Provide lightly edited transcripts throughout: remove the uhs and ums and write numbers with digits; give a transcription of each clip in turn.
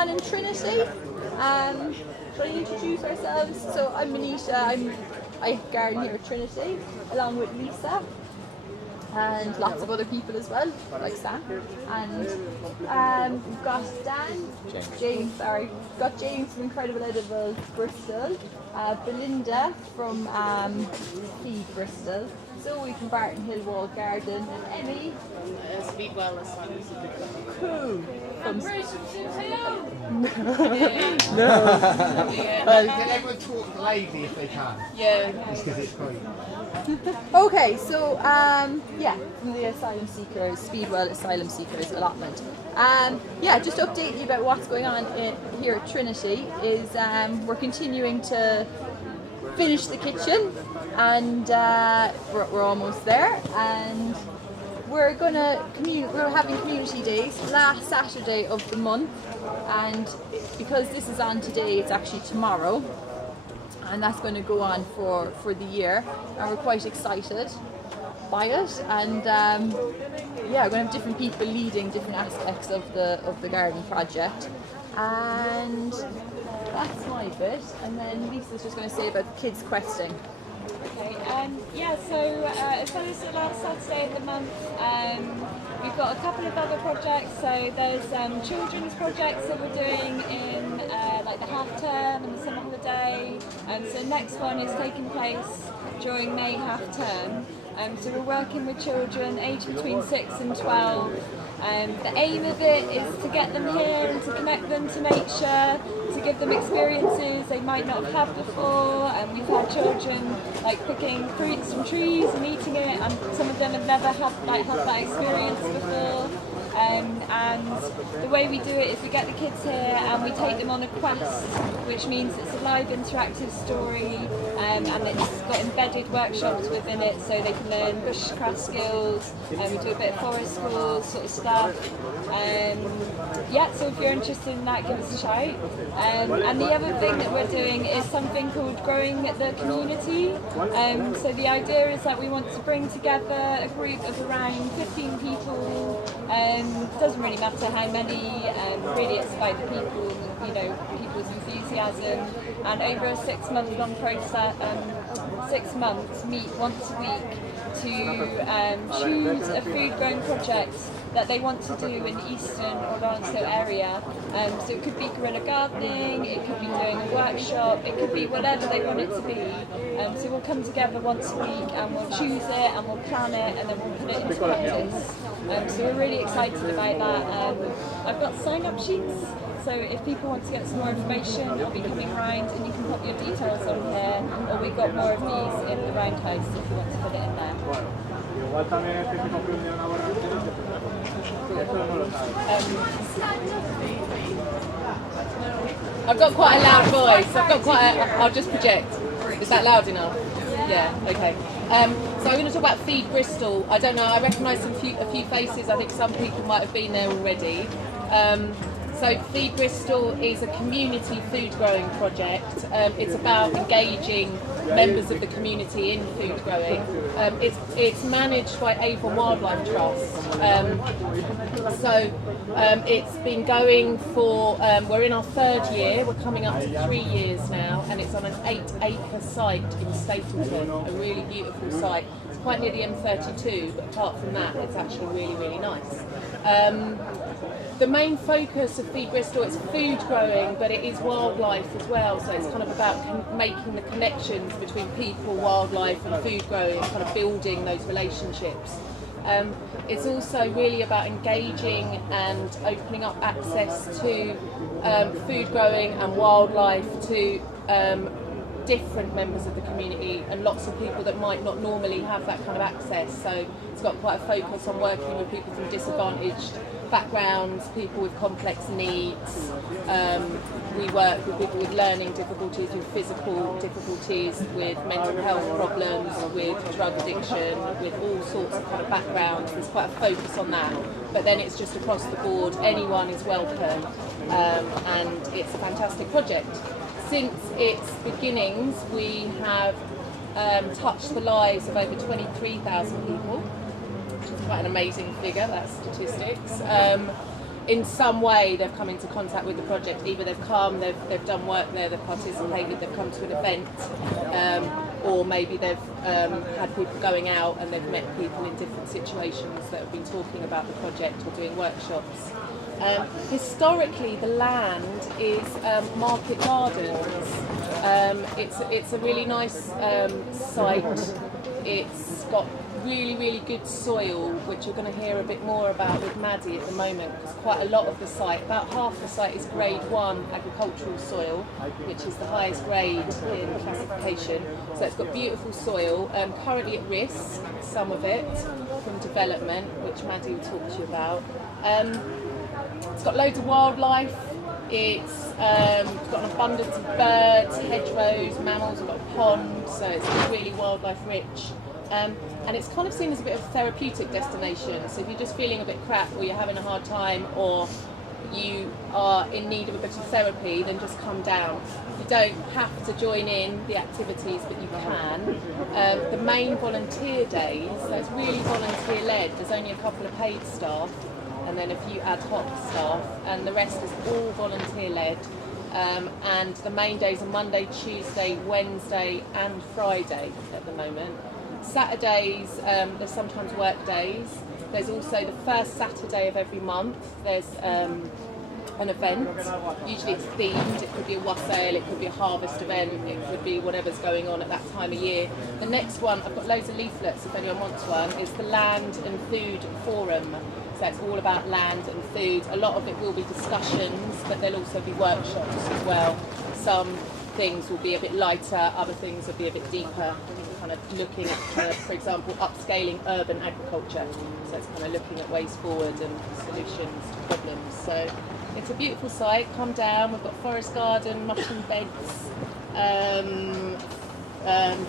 on in Trinity. Shall I introduce ourselves? So I'm Manisha, I garden here at Trinity, along with Lisa, and lots of other people as well, like Sam. And we've got James, sorry. We've got James from Incredible Bristol, Belinda from Feed Bristol, Zoe from Barton Hill Walled Garden, and Emmy. Speed Asylum. Who? From Bristol. No. Can everyone talk loudly if they can? Yeah. Just because it's great. Okay, so from the Asylum Seekers, Speedwell Asylum Seekers allotment. Just to update you about what's going on here at Trinity is we're continuing to finish the kitchen, and we're almost there, and we're having community days last Saturday of the month, and because this is on today, it's actually tomorrow. And that's going to go on for the year, and we're quite excited by it. And we're going to have different people leading different aspects of the garden project, and that's my bit. And then Lisa's just going to say about the kids questing. Okay, so as well as the last Saturday of the month, we've got a couple of other projects. So there's children's projects that we're doing in like the half term and the summer holiday. So the next one is taking place during May half term. So we're working with children aged between 6 and 12. The aim of it is to get them here and to connect them to nature, to give them experiences they might not have had before. And we've had children like picking fruits from trees and eating it, and some of them have never had that experience before. And the way we do it is we get the kids here and we take them on a quest, which means it's a live interactive story, and it's got embedded workshops within it so they can learn bushcraft skills, and we do a bit of forest school sort of stuff. So if you're interested in that, give us a shout. And the other thing that we're doing is something called Growing the Community. So the idea is that we want to bring together a group of around 15 people. Doesn't really matter how many, really it's about the people, people's enthusiasm, and over a 6-month long process, 6 months, meet once a week to choose a food growing project that they want to do in the eastern or Lawrenceville area. So it could be guerrilla gardening, it could be doing a workshop, it could be whatever they want it to be. So we'll come together once a week and we'll choose it and we'll plan it and then we'll put it into practice. So we're really excited about that. I've got sign-up sheets, so if people want to get some more information, I'll be coming round and you can put your details on here, or we've got more of these in the roundhouse if you want to put it in there. I've got quite a loud voice. I'll just project. Is that loud enough? Yeah, okay. So I'm going to talk about Feed Bristol. I don't know, I recognise a few faces. I think some people might have been there already. So Feed Bristol is a community food growing project. It's about engaging members of the community in food growing. It's managed by Avon Wildlife Trust. It's been going for, we're in our 3rd year, we're coming up to 3 years now, and it's on an 8-acre site in Stapleton, a really beautiful site. It's quite near the M32, but apart from that, it's actually really, really nice. The main focus of Feed Bristol is food growing, but it is wildlife as well, so it's kind of about making the connections between people, wildlife and food growing, kind of building those relationships. It's also really about engaging and opening up access to food growing and wildlife to different members of the community and lots of people that might not normally have that kind of access. So it's got quite a focus on working with people from disadvantaged backgrounds, people with complex needs. We work with people with learning difficulties, with physical difficulties, with mental health problems, with drug addiction, with all sorts of kind of backgrounds. There's quite a focus on that. But then it's just across the board, anyone is welcome, and it's a fantastic project. Since its beginnings, we have touched the lives of over 23,000 people, which is quite an amazing figure, that's statistics. in some way they've come into contact with the project. Either they've come, they've done work there, they've participated, they've come to an event, or maybe they've had people going out and they've met people in different situations that have been talking about the project or doing workshops. Historically, the land is market gardens. It's a really nice site. It's got really good soil, which you're going to hear a bit more about with Maddie at the moment, because quite a lot of the site, about half the site, is grade 1 agricultural soil, which is the highest grade in classification. So it's got beautiful soil, currently at risk, some of it, from development, which Maddie will talk to you about. It's got loads of wildlife. It's got an abundance of birds, hedgerows, mammals. We've got a pond, so it's really wildlife rich. And it's kind of seen as a bit of a therapeutic destination. So if you're just feeling a bit crap, or you're having a hard time, or you are in need of a bit of therapy, then just come down. You don't have to join in the activities, but you can. The main volunteer days, so it's really volunteer led. There's only a couple of paid staff, and then a few ad hoc staff, and the rest is all volunteer-led. And the main days are Monday, Tuesday, Wednesday and Friday at the moment. Saturdays, there's sometimes work days. There's also the first Saturday of every month, there's an event. Usually it's themed. It could be a wassail, it could be a harvest event, it could be whatever's going on at that time of year. The next one, I've got loads of leaflets if anyone wants one, is the Land and Food Forum. So it's all about land and food. A lot of it will be discussions, but there'll also be workshops as well. Some things will be a bit lighter, other things will be a bit deeper, kind of looking at, for example, upscaling urban agriculture. So it's kind of looking at ways forward and solutions to problems. So it's a beautiful site. Come down. We've got forest garden, mushroom beds,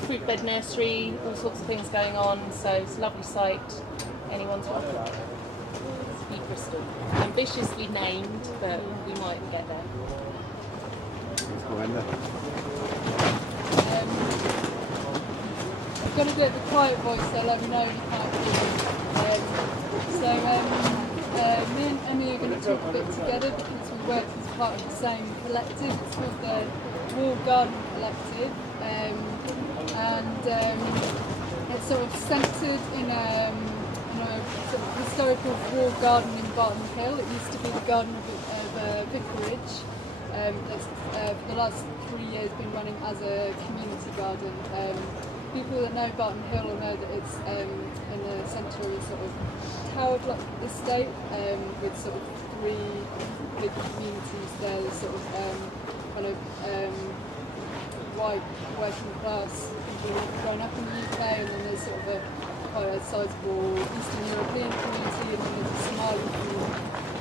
fruit bed nursery, all sorts of things going on. So it's a lovely site. Anyone's welcome. Feed Bristol. Ambitiously named, but we might get there. I've got a bit of a quiet voice, so let me know if you can't hear me. Me and Emmy are going to talk a bit together because we work as part of the same collective. It's called the Walled Garden Collective, and it's sort of centred in a sort of historical walled garden in Barton Hill. It used to be the garden of a vicarage. It's for the last 3 years been running as a community garden. People that know Barton Hill will know that it's in the centre of a sort of tower block estate with sort of 3 big communities there. There's sort of kind of white working class people who've grown up in the UK, and then there's sort of quite a sizable Eastern European community, and then there's a Somali community.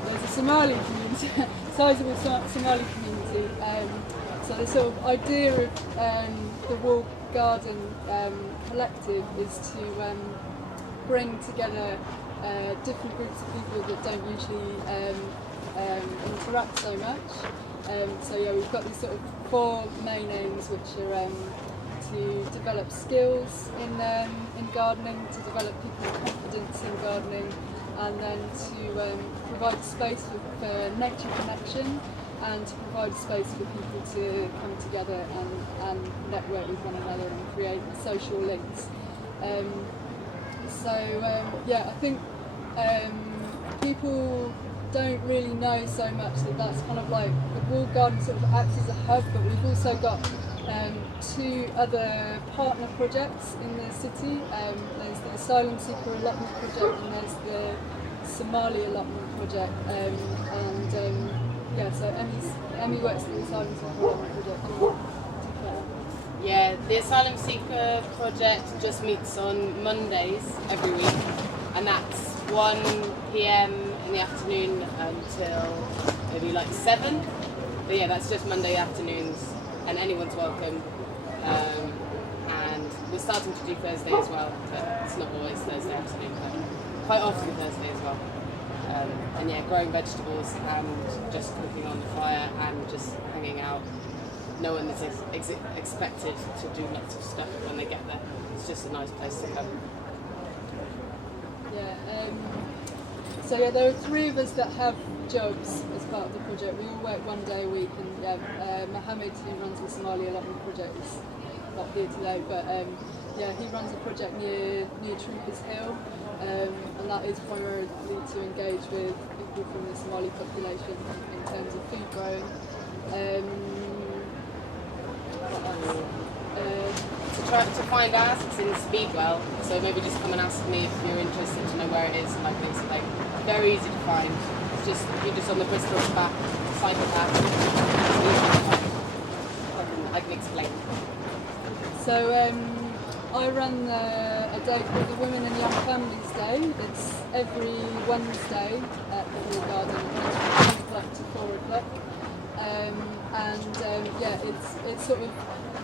There's a Somali community, sizable Somali community. So the sort of idea of the Walled Garden collective is to bring together different groups of people that don't usually interact so much. So yeah, we've got these sort of 4 main aims, which are to develop skills in gardening, to develop people's confidence in gardening, and then to provide space for nature connection, and to provide space for people to come together and network with one another and create social links. Yeah, I think people don't really know so much that that's kind of like the Walled Garden sort of acts as a hub, but we've also got 2 other partner projects in the city. There's the Asylum Seeker Allotment Project, and there's the Somali Allotment Project. Yeah, so Emmy works at the Asylum Seeker Allotment Project. Yeah, the Asylum Seeker Project just meets on Mondays every week, and that's 1 PM in the afternoon until maybe like 7. But yeah, that's just Monday afternoons, and anyone's welcome. And we're starting to do Thursday as well, but it's not always Thursday afternoon, but quite often Thursday as well. And yeah, growing vegetables and just cooking on the fire and just hanging out. No one is expected to do lots of stuff when they get there. It's just a nice place to come. Yeah. So yeah, there are 3 of us that have jobs as part of the project. We all work 1 day a week, and Mohammed, who runs the Somali Allotment Project, is not here today, but yeah, he runs a project near Troopers Hill, and that is primarily to engage with people from the Somali population in terms of food growing. To find ours, it's in Speedwell, so maybe just come and ask me if you're interested to know where it is. Like it's like very easy to find. It's just you're just on the Bristol back cycle path. I can explain. So I run a day called the Women and Young Families Day. It's every Wednesday at the Walled Garden from 10 o'clock to 4 o'clock. Yeah,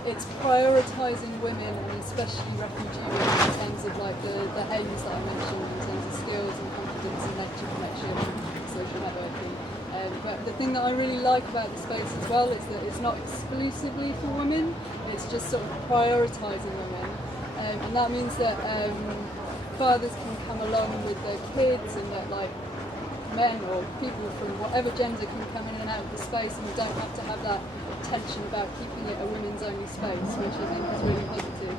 it's prioritising women and especially refugee women in terms of like the aims that I mentioned in terms of skills and confidence and nature connection and social networking. But the thing that I really like about the space as well is that it's not exclusively for women, it's just sort of prioritising women. And that means that fathers can come along with their kids and that like men or people from whatever gender can come in and out of the space and don't have to have that tension about keeping it a women's only space, which I think is really positive.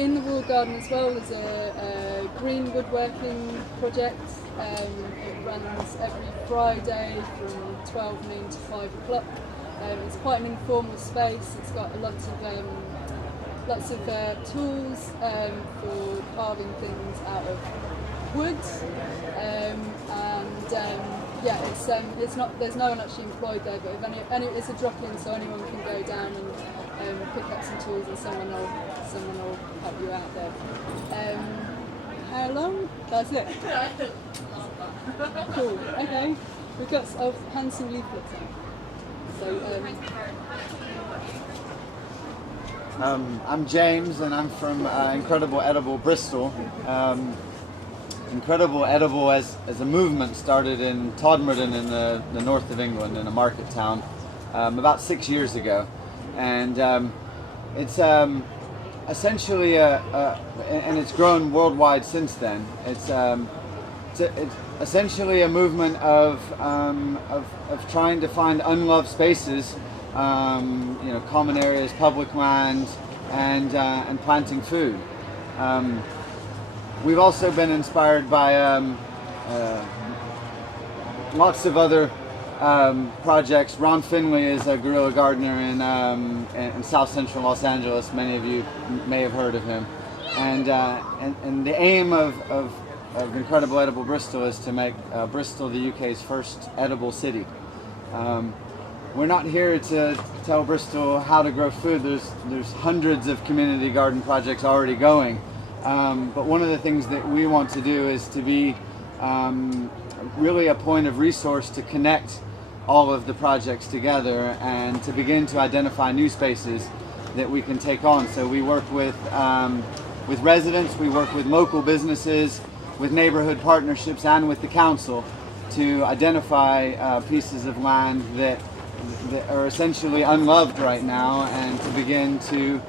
In the Walled Garden as well there's a green woodworking project. It runs every Friday from 12 noon to 5 o'clock. It's quite an informal space. It's got a lot of tools for carving things out of wood, yeah, it's not. There's no one actually employed there, but if any it's a drop-in, so anyone can go down and pick up some tools, and someone will help you out there. How long? That's it. Cool. Okay, we've got hand some leaflets out. So. I'm James, and I'm from Incredible Edible Bristol. Incredible Edible as a movement started in Todmorden in the north of England, in a market town, about 6 years ago, and it's essentially and it's grown worldwide since then. It's essentially a movement of trying to find unloved spaces, common areas, public land, and planting food. We've also been inspired by lots of other projects. Ron Finley is a guerrilla gardener in South Central Los Angeles. Many of you may have heard of him. And the aim of Incredible Edible Bristol is to make Bristol the UK's first edible city. We're not here to tell Bristol how to grow food. There's hundreds of community garden projects already going. But one of the things that we want to do is to be really a point of resource to connect all of the projects together and to begin to identify new spaces that we can take on. So we work with residents, we work with local businesses, with neighborhood partnerships, and with the council to identify pieces of land that are essentially unloved right now, and to begin to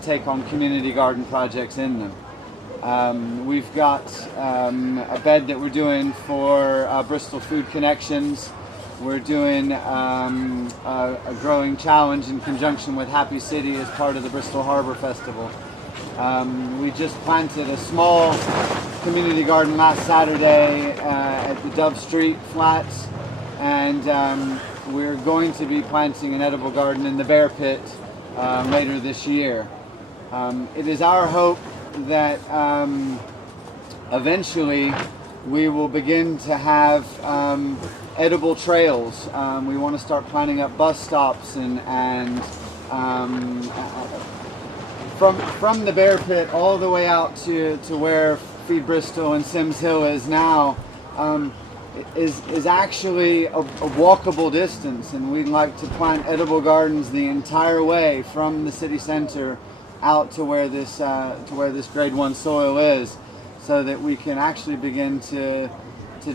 take on community garden projects in them. We've got a bed that we're doing for Bristol Food Connections. We're doing a growing challenge in conjunction with Happy City as part of the Bristol Harbour Festival. We just planted a small community garden last Saturday at the Dove Street Flats, and we're going to be planting an edible garden in the Bear Pit later this year. It is our hope that eventually we will begin to have edible trails. We want to start planning up bus stops and from the Bear Pit all the way out to where Feed Bristol and Sims Hill is now is actually a walkable distance, and we'd like to plant edible gardens the entire way from the city center out to where this grade 1 soil is, so that we can actually begin to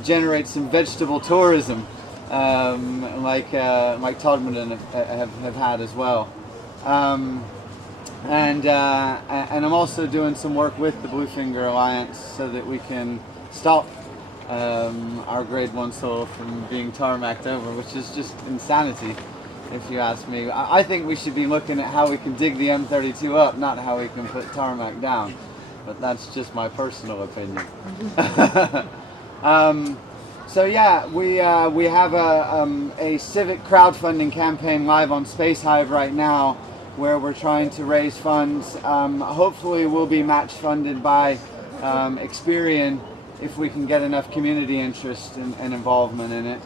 generate some vegetable tourism, like Todmorden have had as well. and I'm also doing some work with the Blue Finger Alliance so that we can stop our grade 1 soil from being tarmacked over, which is just insanity, if you ask me. I think we should be looking at how we can dig the M32 up, not how we can put tarmac down. But that's just my personal opinion. So yeah, we have a civic crowdfunding campaign live on Space Hive right now, where we're trying to raise funds. Hopefully we'll be match funded by Experian if we can get enough community interest and involvement in it.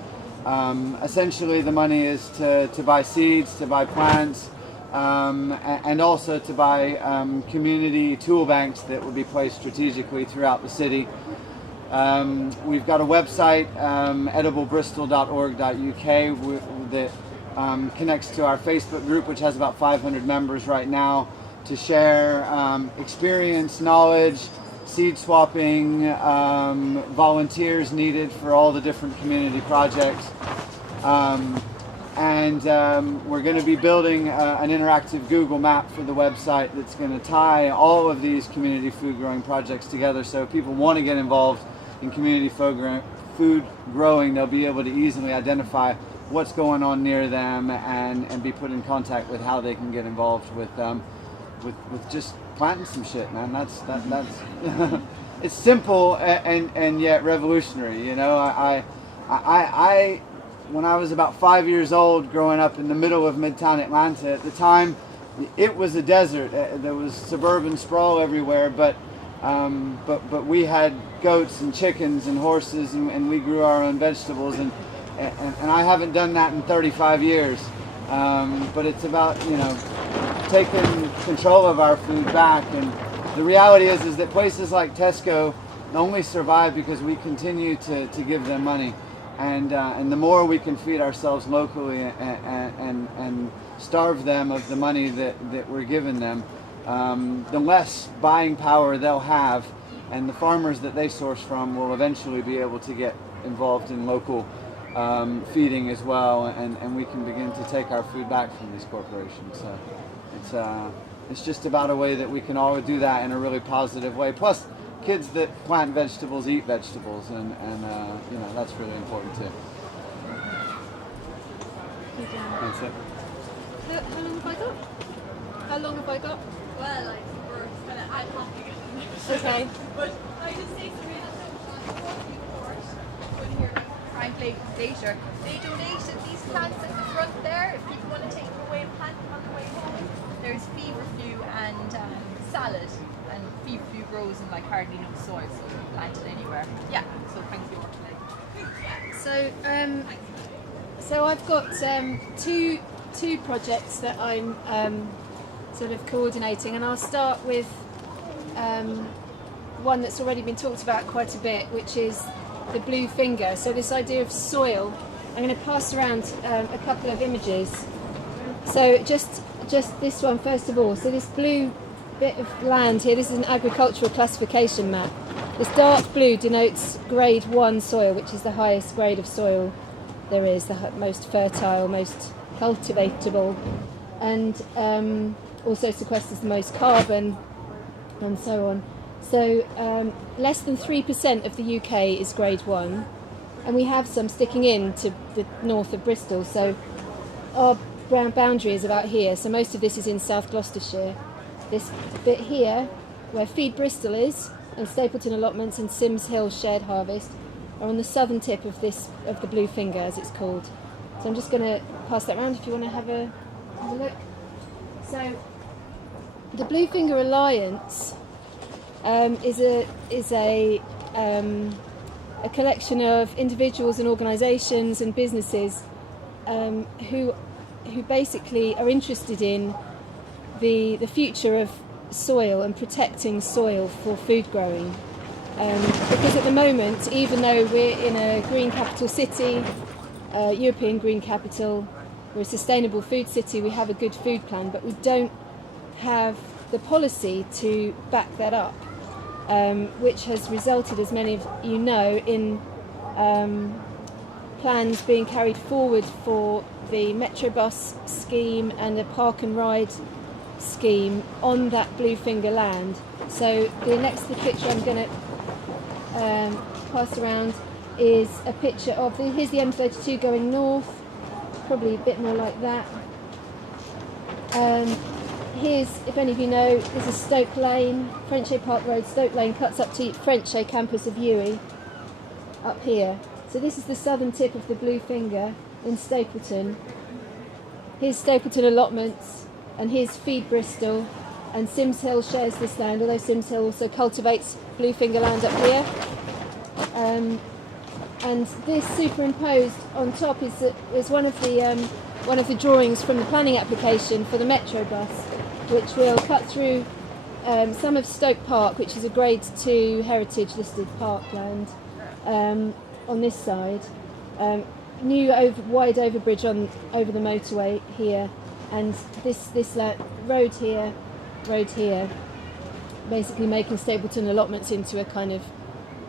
Essentially the money is to buy seeds, to buy plants, and also to buy community tool banks that will be placed strategically throughout the city. We've got a website, ediblebristol.org.uk, that connects to our Facebook group, which has about 500 members right now, to share experience, knowledge, seed swapping, volunteers needed for all the different community projects. We're going to be building an interactive Google map for the website that's going to tie all of these community food growing projects together, so if people want to get involved in community food growing, they'll be able to easily identify what's going on near them and be put in contact with how they can get involved with just planting some shit, man. That's it's simple and yet revolutionary. You know, I when I was about 5 years old, growing up in the middle of Midtown Atlanta, at the time, it was a desert. There was suburban sprawl everywhere, but we had goats and chickens and horses, and we grew our own vegetables, and I haven't done that in 35 years. But it's about, you know, taking control of our food back, and the reality is that places like Tesco only survive because we continue to give them money, and the more we can feed ourselves locally and starve them of the money that we're giving them, the less buying power they'll have, and the farmers that they source from will eventually be able to get involved in local feeding as well, and we can begin to take our food back from these corporations. So it's just about a way that we can all do that in a really positive way. Plus, kids that plant vegetables eat vegetables, and you know, that's really important too. That's it. How long have I got? How long have I got? Well, like, we're kind of ad hoc again. Okay. But I just say to me that Frank later, they donated these plants at the front there. If people want to take them away and plant them on the way home, there's feverfew and salad, and feverfew grows in like hardly no soil, so you can plant it anywhere. Yeah. So thank you. So I've got two projects that I'm sort of coordinating, and I'll start with one that's already been talked about quite a bit, which is the blue finger. So this idea of soil, I'm going to pass around a couple of images. So just this one first of all. So this blue bit of land here, this is an agricultural classification map. This dark blue denotes grade 1 soil, which is the highest grade of soil there is, the most fertile, most cultivatable, and also sequesters the most carbon, and so on. So less than 3% of the UK is grade 1, and we have some sticking in to the north of Bristol. So our brown boundary is about here. So most of this is in South Gloucestershire. This bit here, where Feed Bristol is, and Stapleton Allotments and Sims Hill Shared Harvest, are on the southern tip of the blue finger, as it's called. So I'm just going to pass that around if you want to have a look. So the Blue Finger Alliance is a collection of individuals and organisations and businesses who basically are interested in the future of soil and protecting soil for food growing. Because at the moment, even though we're in a green capital city, European green capital, we're a sustainable food city, we have a good food plan, but we don't have the policy to back that up, which has resulted, as many of you know, in plans being carried forward for the Metrobus scheme and a park and ride scheme on that Bluefinger land. So the picture I'm going to pass around is a picture of here's the M32 going north, probably a bit more like that. Here's, if any of you know, this is Stoke Lane, Frenchay Park Road. Stoke Lane cuts up to Frenchay campus of UWE up here. So this is the southern tip of the Bluefinger in Stapleton. Here's Stapleton allotments, and here's Feed Bristol, and Sims Hill shares this land, although Sims Hill also cultivates Bluefinger land up here. And this superimposed on top is one of the drawings from the planning application for the Metro bus, which will cut through some of Stoke Park, which is a Grade 2 heritage listed parkland, on this side. New wide overbridge over the motorway here, and this road here, basically making Stapleton allotments into a kind of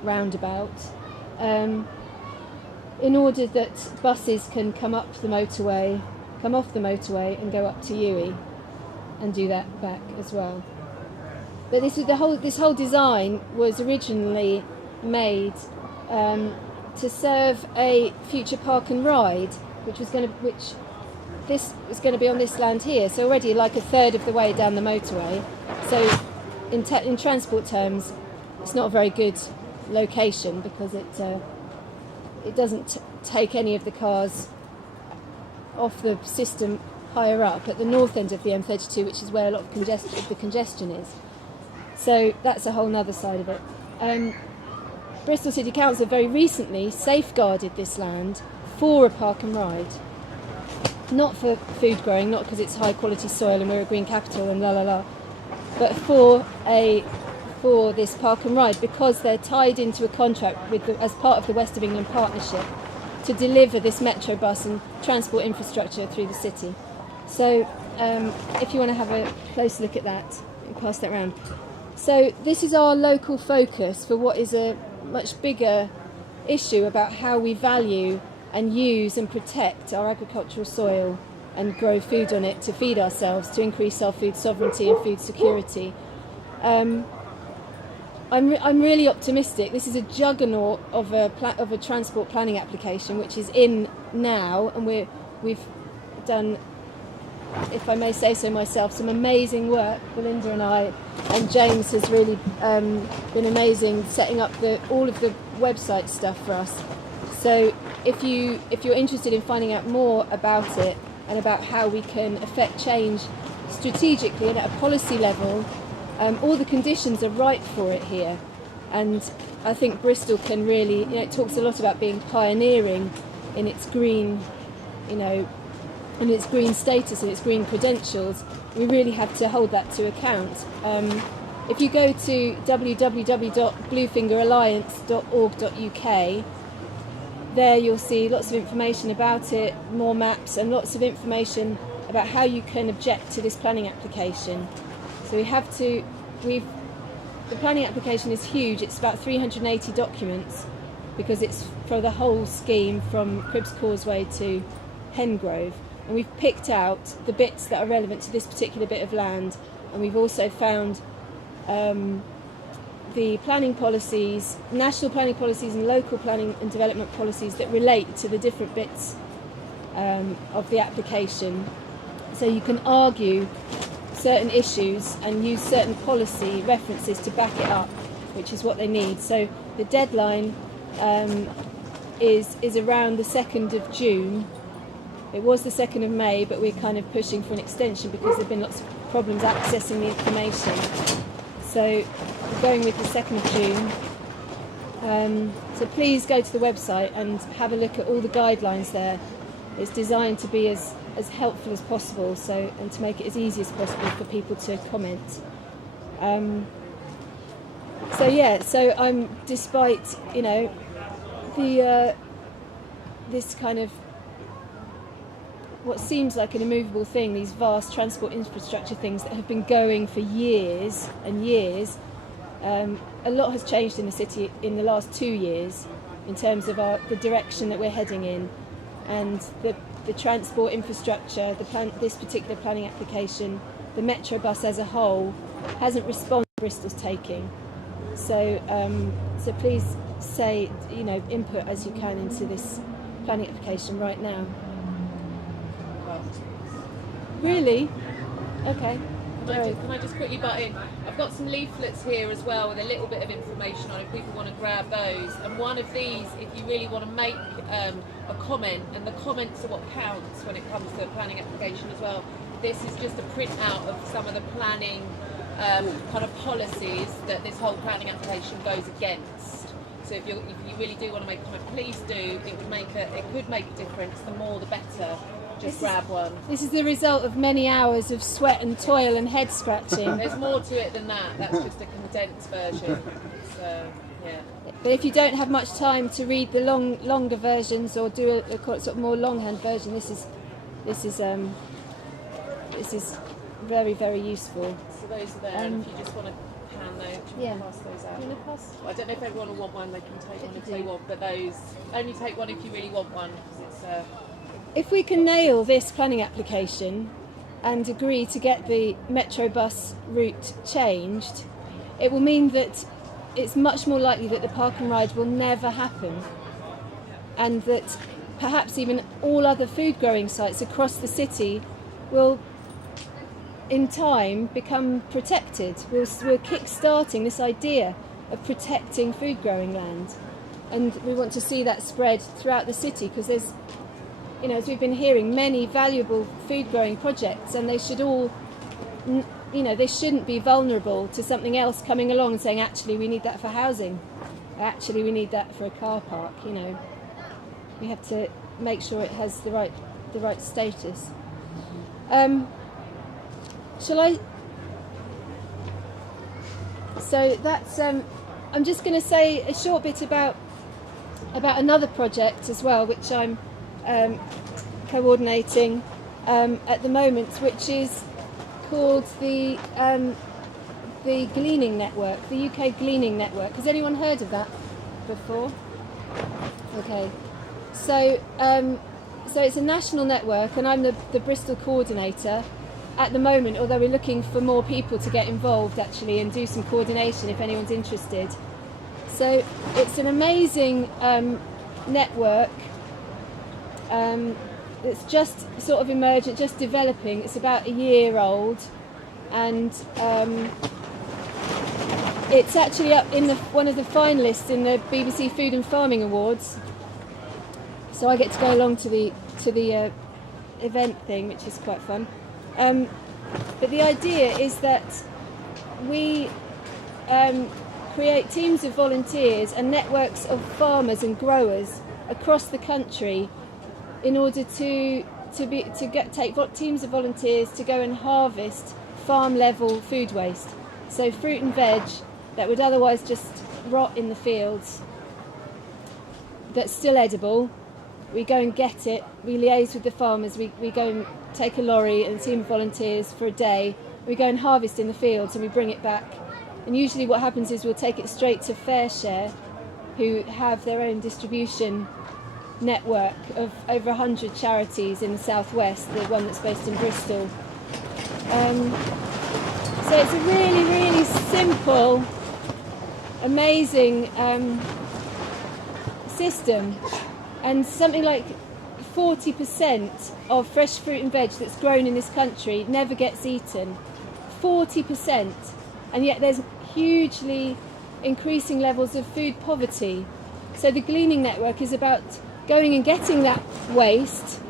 roundabout, in order that buses can come off the motorway and go up to UWE and do that back as well. But this whole design was originally made to serve a future park and ride, which was going to be on this land here. So already like a third of the way down the motorway. So in transport terms, it's not a very good location because it doesn't take any of the cars off the system higher up at the north end of the M32, which is where a lot of the congestion is. So that's a whole other side of it. Bristol City Council very recently safeguarded this land for a park and ride. Not for food growing, not because it's high quality soil and we're a green capital and but for this park and ride, because they're tied into a contract as part of the West of England Partnership to deliver this Metro bus and transport infrastructure through the city. So if you want to have a close look at that, I'll pass that round. So this is our local focus for what is a much bigger issue about how we value and use and protect our agricultural soil and grow food on it to feed ourselves, to increase our food sovereignty and food security. I'm really optimistic. This is a juggernaut of a transport planning application which is in now, and we've done, if I may say so myself, some amazing work. Belinda and I, and James has really been amazing setting up all of the website stuff for us. So if you're interested in finding out more about it and about how we can affect change strategically and at a policy level, all the conditions are right for it here. And I think Bristol can really, it talks a lot about being pioneering in its green, and its green status and its green credentials. We really have to hold that to account. If you go to www.bluefingeralliance.org.uk, there you'll see lots of information about it, more maps, and lots of information about how you can object to this planning application. So the planning application is huge. It's about 380 documents because it's for the whole scheme from Cribbs Causeway to Hengrove. And we've picked out the bits that are relevant to this particular bit of land, and we've also found the planning policies, national planning policies and local planning and development policies that relate to the different bits of the application. So you can argue certain issues and use certain policy references to back it up, which is what they need. So the deadline is around the 2nd of June. It was the 2nd of May, but we're kind of pushing for an extension because there have been lots of problems accessing the information. So we're going with the 2nd of June. So please go to the website and have a look at all the guidelines there. It's designed to be as helpful as possible, and to make it as easy as possible for people to comment. So I'm, despite this kind of what seems like an immovable thing, these vast transport infrastructure things that have been going for years and years, a lot has changed in the city in the last 2 years in terms of the direction that we're heading in, and the transport infrastructure, this particular planning application, the Metro bus as a whole, hasn't responded to Bristol's taking. So so please say, input as you can into this planning application right now. Really? Okay. Can I just quickly butt in? I've got some leaflets here as well with a little bit of information on if people want to grab those. And one of these, if you really want to make a comment, and the comments are what counts when it comes to a planning application as well. This is just a printout of some of the planning kind of policies that this whole planning application goes against. So if you really do want to make a comment, please do. It could make a difference. The more, the better. Just grab one. This is the result of many hours of sweat and toil and head scratching. There's more to it than that. That's just a condensed version. So yeah. But if you don't have much time to read the longer versions or do a sort of more longhand version, this is very, very useful. So those are there, and if you just want to hand those, pass those out. I don't know if everyone will want one. They can take one if they want, but those only take one if you really want one, because it's. If we can nail this planning application and agree to get the Metro bus route changed, it will mean that it's much more likely that the park and ride will never happen, and that perhaps even all other food growing sites across the city will in time become protected. We're kick-starting this idea of protecting food growing land, and we want to see that spread throughout the city, because there's, as we've been hearing, many valuable food growing projects, and they should all, they shouldn't be vulnerable to something else coming along and saying, actually, we need that for housing. Actually, we need that for a car park. We have to make sure it has the right status. Shall I? So that's. I'm just going to say a short bit about another project as well, which I'm coordinating at the moment, which is called the Gleaming Network, the UK Gleaming Network. Has anyone heard of that before? Okay, so it's a national network, and I'm the Bristol coordinator at the moment, although we're looking for more people to get involved actually and do some coordination if anyone's interested. So it's an amazing network. It's just sort of emergent, just developing. It's about a year old, and it's actually up in one of the finalists in the BBC Food and Farming Awards. So I get to go along to the event thing, which is quite fun. But the idea is that we create teams of volunteers and networks of farmers and growers across the country in order to take teams of volunteers to go and harvest farm level food waste. So fruit and veg that would otherwise just rot in the fields, that's still edible. We go and get it, we liaise with the farmers, we go and take a lorry and a team of volunteers for a day, we go and harvest in the fields and we bring it back. And usually what happens is we'll take it straight to FareShare, who have their own distribution network of over 100 charities in the southwest, the one that's based in Bristol. So it's a really, really simple, amazing system, and something like 40% of fresh fruit and veg that's grown in this country never gets eaten. 40%, and yet there's hugely increasing levels of food poverty. So the Gleaming Network is about going and getting that waste,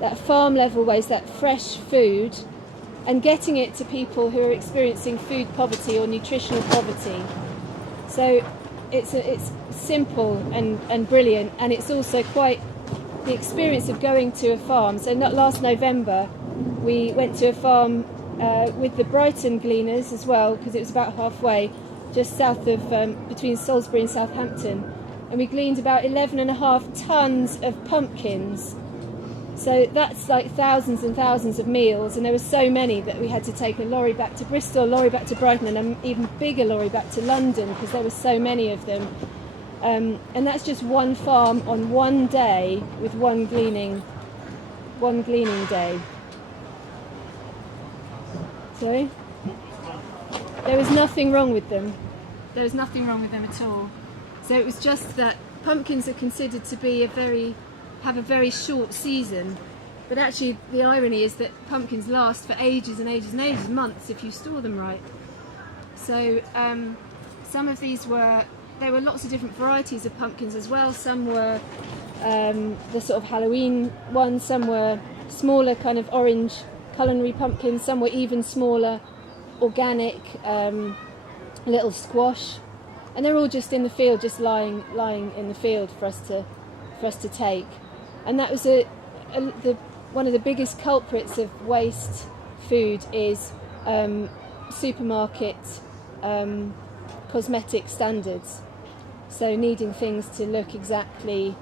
that farm level waste, that fresh food, and getting it to people who are experiencing food poverty or nutritional poverty. So it's simple and brilliant, and it's also quite the experience of going to a farm. So last November we went to a farm with the Brighton gleaners as well, because it was about halfway, just south of between Salisbury and Southampton, and we gleaned about 11.5 tons of pumpkins. So that's like thousands and thousands of meals, and there were so many that we had to take a lorry back to Bristol, a lorry back to Brighton, and an even bigger lorry back to London, because there were so many of them. And that's just one farm on one day with one gleaning one gleaning day. Sorry? There was nothing wrong with them. There was nothing wrong with them at all. So it was just that pumpkins are considered to be have a very short season. But actually the irony is that pumpkins last for ages and ages and ages, months, if you store them right. So some of these there were lots of different varieties of pumpkins as well. Some were the sort of Halloween ones, some were smaller kind of orange culinary pumpkins, some were even smaller, organic, little squash, and they're all just in the field, just lying in the field for us to take. And that was one of the biggest culprits of waste food is supermarket cosmetic standards. So needing things to look exactly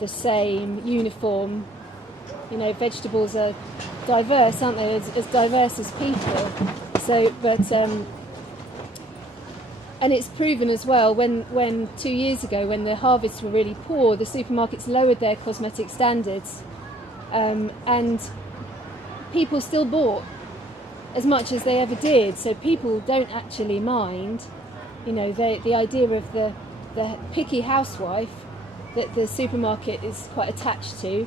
the same, uniform. You know, vegetables are diverse, aren't they? As diverse as people. So, but and it's proven as well. When 2 years ago, when the harvests were really poor, the supermarkets lowered their cosmetic standards, and people still bought as much as they ever did. So people don't actually mind. You know, the idea of the picky housewife that the supermarket is quite attached to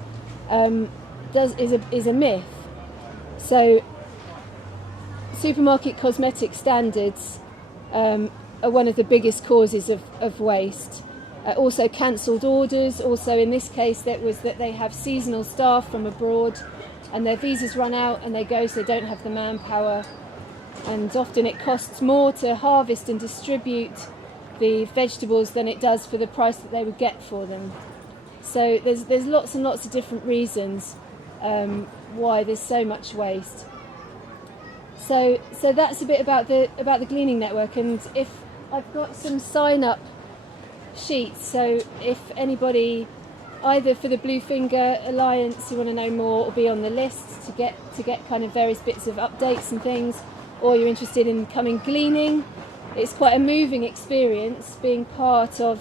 is a myth. So supermarket cosmetic standards are one of the biggest causes of waste. Also cancelled orders. Also in this case that was that they have seasonal staff from abroad and their visas run out and they go, so they don't have the manpower, and often it costs more to harvest and distribute the vegetables than it does for the price that they would get for them. So there's lots and lots of different reasons why there's so much waste. So that's a bit about the Gleaming Network, and if I've got some sign up sheets, so if anybody either for the Blue Finger Alliance you want to know more or be on the list to get kind of various bits of updates and things, or you're interested in coming gleaning, it's quite a moving experience being part of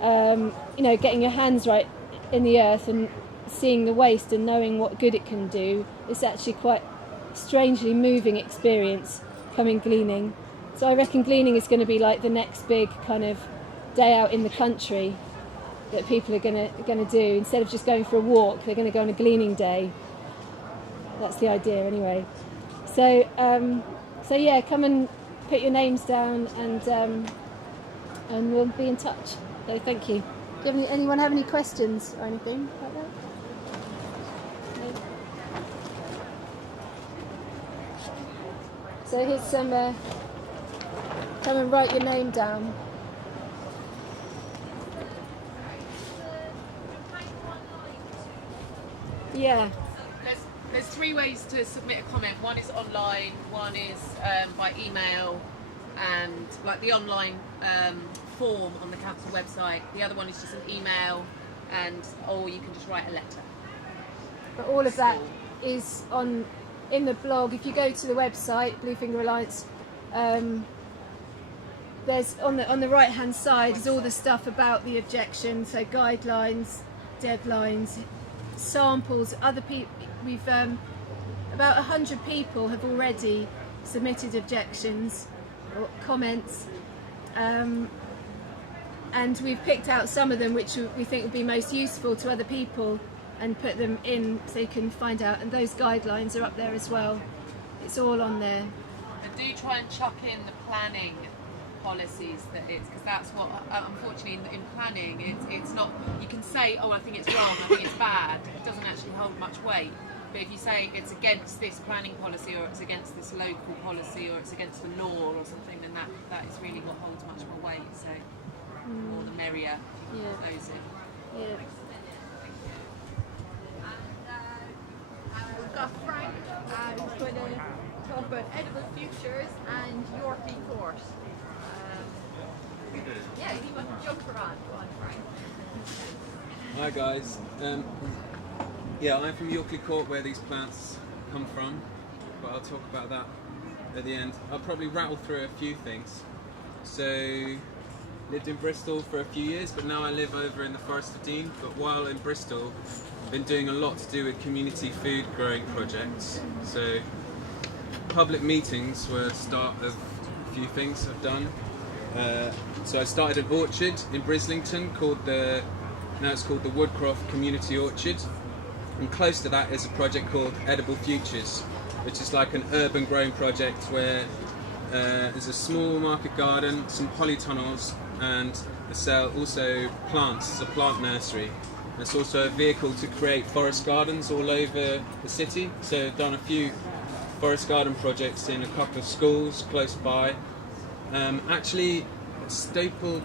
getting your hands right in the earth and seeing the waste and knowing what good it can do. It's actually quite a strangely moving experience coming gleaning. So I reckon gleaning is going to be like the next big kind of day out in the country that people are going to do. Instead of just going for a walk, they're going to go on a gleaning day. That's the idea anyway. So yeah, come and put your names down and we'll be in touch. So thank you. Anyone have any questions or anything like that? No? So here's some, come and write your name down. Yeah. There's three ways to submit a comment. One is online, one is by email, and like the online form on the council website. The other one is just an email, or you can just write a letter. But all of that is in the blog. If you go to the website, Blue Finger Alliance, there's on the right hand side is all the stuff about the objection, so guidelines, deadlines, samples. Other people, we've about 100 people have already submitted objections or comments, and we've picked out some of them which we think would be most useful to other people and put them in so you can find out, and those guidelines are up there as well. It's all on there. And do try and chuck in the planning policies because that's what unfortunately in planning it's not, you can say, oh, I think it's wrong, I think it's bad, it doesn't actually hold much weight. But if you say it's against this planning policy, or it's against this local policy, or it's against the law or something, then that is really what holds much more weight. So more the merrier, if you put those in. Yeah. We've got Frank who's going to talk about edible futures and Yorkie Court. Yeah, you want to jump around. Go on, Frank. Hi guys. I'm from Yorkley Court, where these plants come from, but I'll talk about that at the end. I'll probably rattle through a few things. So lived in Bristol for a few years, but now I live over in the Forest of Dean. But while in Bristol, I've been doing a lot to do with community food growing projects. So public meetings were the start of a few things I've done. So I started an orchard in Brislington now it's called the Woodcroft Community Orchard. And close to that is a project called Edible Futures, which is like an urban growing project where there's a small market garden, some polytunnels, and they sell also plants. It's a plant nursery. And it's also a vehicle to create forest gardens all over the city. So I've done a few forest garden projects in a couple of schools close by. Actually, stapled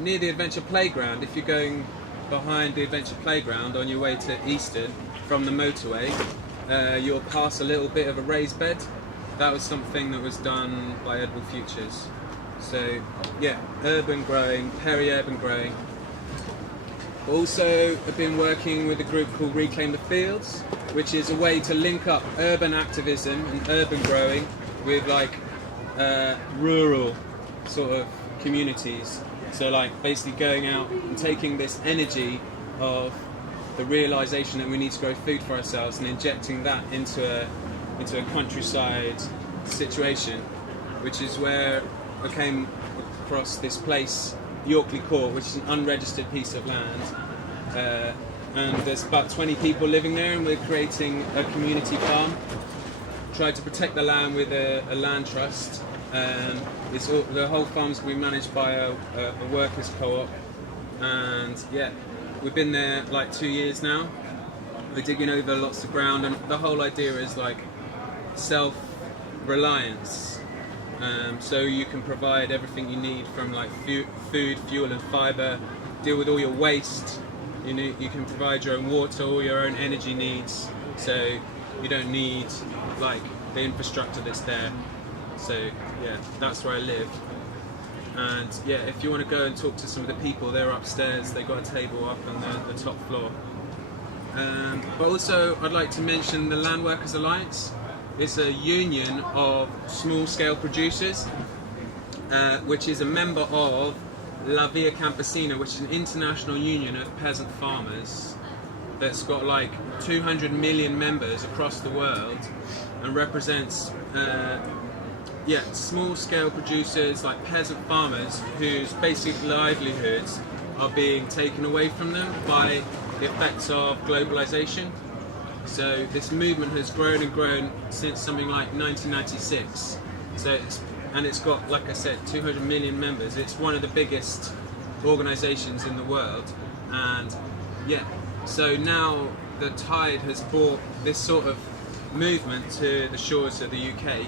near the Adventure Playground, if you're going behind the Adventure Playground on your way to Easton from the motorway, you'll pass a little bit of a raised bed. That was something that was done by Edible Futures. So yeah, urban growing, peri-urban growing. Also, I've been working with a group called Reclaim the Fields, which is a way to link up urban activism and urban growing with like rural sort of communities. So like basically going out and taking this energy of the realization that we need to grow food for ourselves and injecting that into a countryside situation, which is where I came across this place, Yorkley Court, which is an unregistered piece of land, and there's about 20 people living there, and we're creating a community farm. Tried to protect the land with a land trust. The whole farm's going to be managed by a workers' co-op, and yeah, we've been there like 2 years now. We're digging over lots of ground, and the whole idea is like self-reliance. So you can provide everything you need from like food, fuel and fibre, deal with all your waste. You can provide your own water, all your own energy needs, so you don't need like the infrastructure that's there. So yeah, that's where I live. And yeah, if you want to go and talk to some of the people, they're upstairs. They've got a table up on the top floor. But also, I'd like to mention the Land Workers Alliance. It's a union of small-scale producers, which is a member of La Via Campesina, which is an international union of peasant farmers that's got like 200 million members across the world and represents small-scale producers like peasant farmers whose basic livelihoods are being taken away from them by the effects of globalization. So this movement has grown and grown since something like 1996. So it's got, like I said, 200 million members. It's one of the biggest organizations in the world. And yeah, so now the tide has brought this sort of movement to the shores of the UK.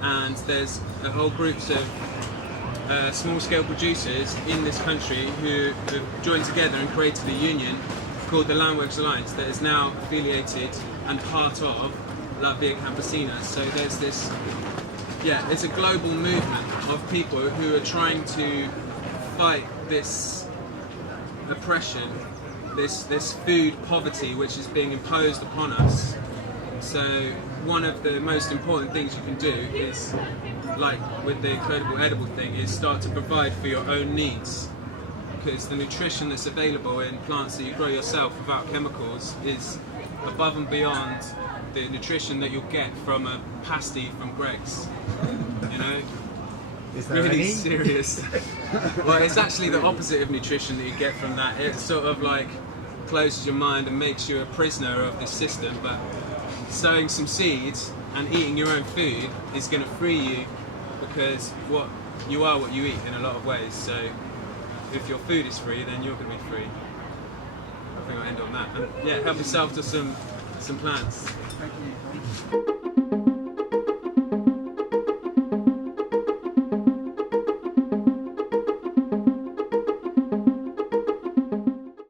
And there's a whole groups of small-scale producers in this country who have joined together and created a union called the Land Workers Alliance that is now affiliated and part of La Via Campesina. So there's this, it's a global movement of people who are trying to fight this oppression, this food poverty which is being imposed upon us. So one of the most important things you can do is, like with the Incredible Edible thing, is start to provide for your own needs. Because the nutrition that's available in plants that you grow yourself without chemicals is above and beyond the nutrition that you'll get from a pasty from Greg's. You know? Is there really any? Serious. Well, it's actually the opposite of nutrition that you get from that. It sort of like closes your mind and makes you a prisoner of the system, but sowing some seeds and eating your own food is going to free you, because what you are what you eat in a lot of ways. So if your food is free, then you're going to be free. I think I'll end on that. And yeah, help yourself to some plants. Thank you.